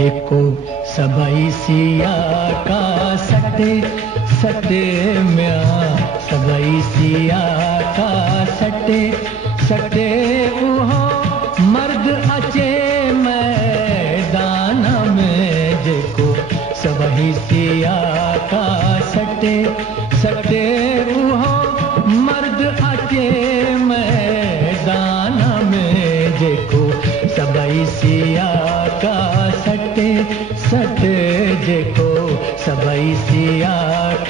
जेको सबई सिया का सटे सटे म्या सबई सिया का सटे सटे उहो मर्द अचे मैदान में जेको सबई सिया का सटे सटे उहो मर्द अचे मैदान में जेको सबई सिया का सटे सटे जेको सबई सिया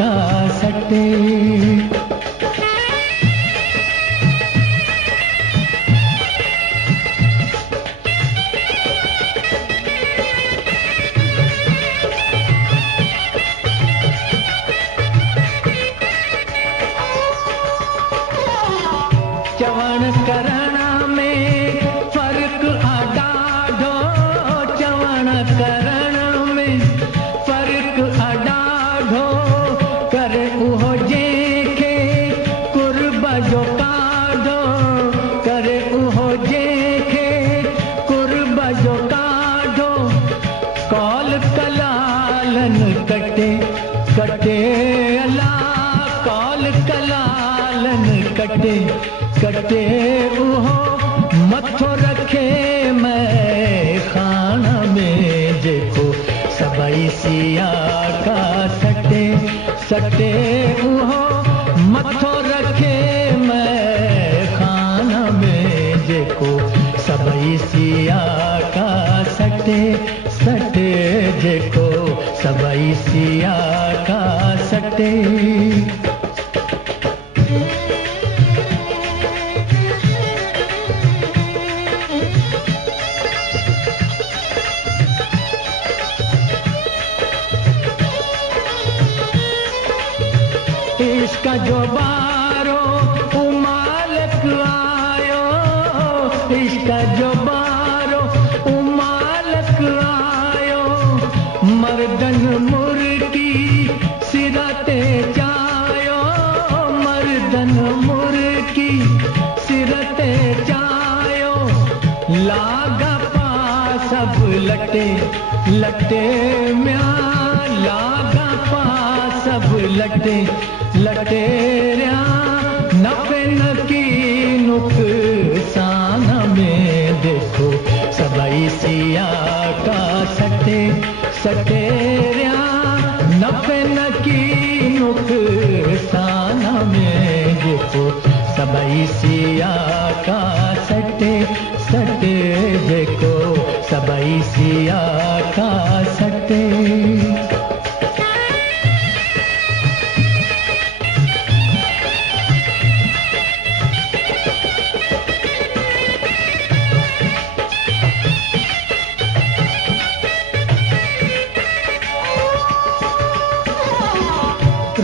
का सटे। चवण करण में फर्क अडाढो चवण करण में फर्क अडाढो करे उहो जंहिंखे कुर्ब जो काढो करे उहो जंहिंखे कुर्ब जो काढो कौल कलालन कटे कटे अला कौल कलालन कटे कटे उहो मथो रखे मैं खाना में जेको सबई सिया का सटे सटे उहो मथो रखे मैं खाना में जेको सबई सिया का सटे सटे जेको सबई सिया का सटे। इश्क जो बारो उमालक आयो इश्क जो बारो उमालक आयो मर्दन मुर्गी सिरते चायो मर्दन मुर्गी सिरते चायो लागा पा सब लटे लटे म्या लागा पा सब लटे लटे रया नफे नकी नुकसान में देखो सबई सिया का सटे सटे रया नफे नकी नुकसान में देखो सबई सिया का सटे सटे देखो सबई सिया का सटे।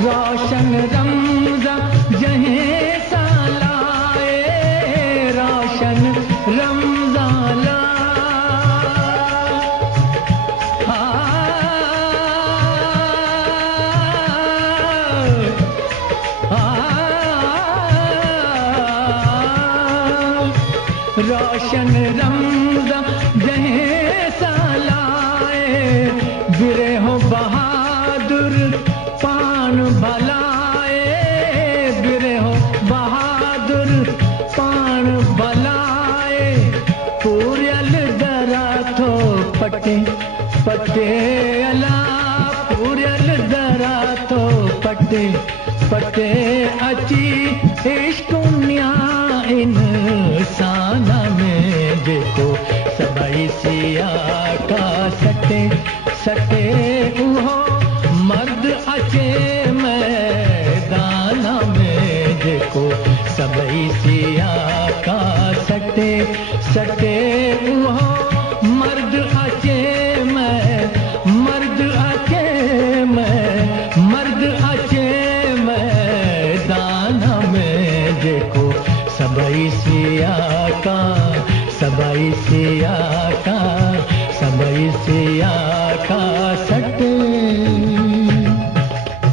रोशन रमजा जहें सालाए रोशन रमजा ला रोशन रमजा जहें सालाए गिरे हो बहादुर पान भलाए गिरे हो बहादुर पान भलाए पूरल दरा थो पटे पटे अला पूरल दरा थो पटे पटे अची इश्कुन्या इंसान में जेको सबई सिया का सटे सटे उहो मर्द अचे मैदान में जेको सबई सिया का सटे सटे उहो मर्द अचे मर्द अचे मैदान में जेको सबई सिया का सबई सिया का सबई सिया